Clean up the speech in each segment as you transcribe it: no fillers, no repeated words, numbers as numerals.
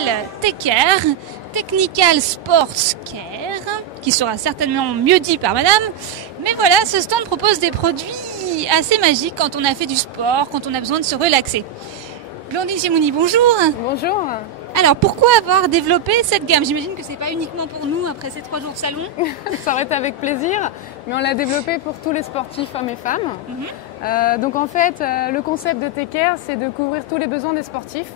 s'appelle Take-Care, Technical Sports Care, qui sera certainement mieux dit par madame. Mais voilà, ce stand propose des produits assez magiques quand on a fait du sport, quand on a besoin de se relaxer. Blandine Chemouni, bonjour. Bonjour. Alors pourquoi avoir développé cette gamme? J'imagine que c'est pas uniquement pour nous après ces 3 jours de salon. Ça aurait été avec plaisir, mais on l'a développé pour tous les sportifs, hommes et femmes. Donc en fait, le concept de Take-Care, c'est de couvrir tous les besoins des sportifs,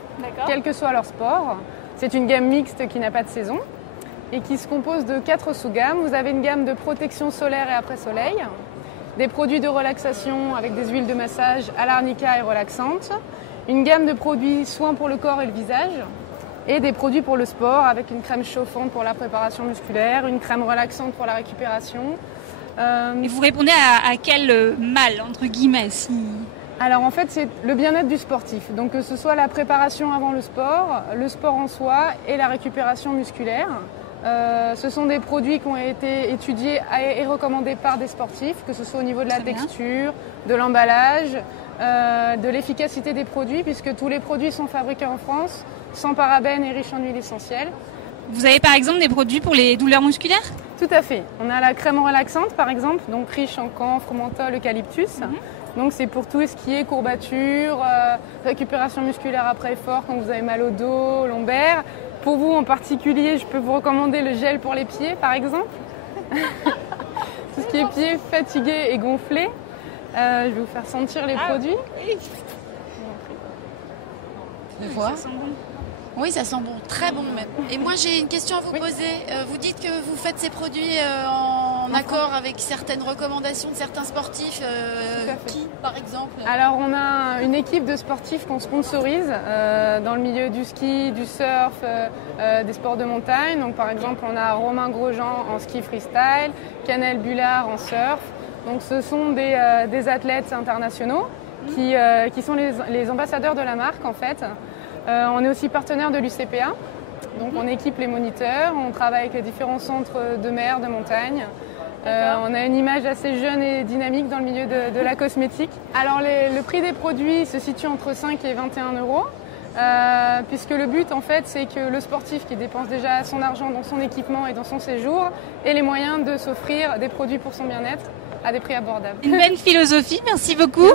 quel que soit leur sport. C'est une gamme mixte qui n'a pas de saison et qui se compose de 4 sous-gammes. Vous avez une gamme de protection solaire et après-soleil, des produits de relaxation avec des huiles de massage à l'arnica et relaxantes, une gamme de produits soins pour le corps et le visage, et des produits pour le sport avec une crème chauffante pour la préparation musculaire, une crème relaxante pour la récupération. Et vous répondez à quel mal, entre guillemets Alors en fait, c'est le bien-être du sportif. Donc que ce soit la préparation avant le sport en soi et la récupération musculaire. Ce sont des produits qui ont été étudiés et recommandés par des sportifs, que ce soit au niveau de la texture, de l'emballage, de l'efficacité des produits, puisque tous les produits sont fabriqués en France, sans parabènes et riches en huiles essentielles. Vous avez par exemple des produits pour les douleurs musculaires? Tout à fait. On a la crème relaxante par exemple, donc riche en camphre, menthol, eucalyptus. Donc c'est pour tout ce qui est courbature, récupération musculaire après effort, quand vous avez mal au dos, lombaire. Pour vous en particulier, je peux vous recommander le gel pour les pieds par exemple. Tout ce qui est pieds fatigués et gonflés. Je vais vous faire sentir les produits. Ça sent bon. Oui, ça sent bon, très bon même. Et moi j'ai une question à vous poser. Vous dites que vous faites ces produits en accord avec certaines recommandations de certains sportifs. Qui par exemple? Alors on a une équipe de sportifs qu'on sponsorise dans le milieu du ski, du surf, des sports de montagne. Donc par exemple on a Romain Grosjean en ski freestyle, Canel Bullard en surf. Donc ce sont des athlètes internationaux qui sont les ambassadeurs de la marque en fait. On est aussi partenaire de l'UCPA, donc on équipe les moniteurs, on travaille avec les différents centres de mer, de montagne. On a une image assez jeune et dynamique dans le milieu de la cosmétique. Alors le prix des produits se situe entre 5 et 21 euros, puisque le but en fait c'est que le sportif qui dépense déjà son argent dans son équipement et dans son séjour ait les moyens de s'offrir des produits pour son bien-être à des prix abordables. Une belle philosophie, merci beaucoup.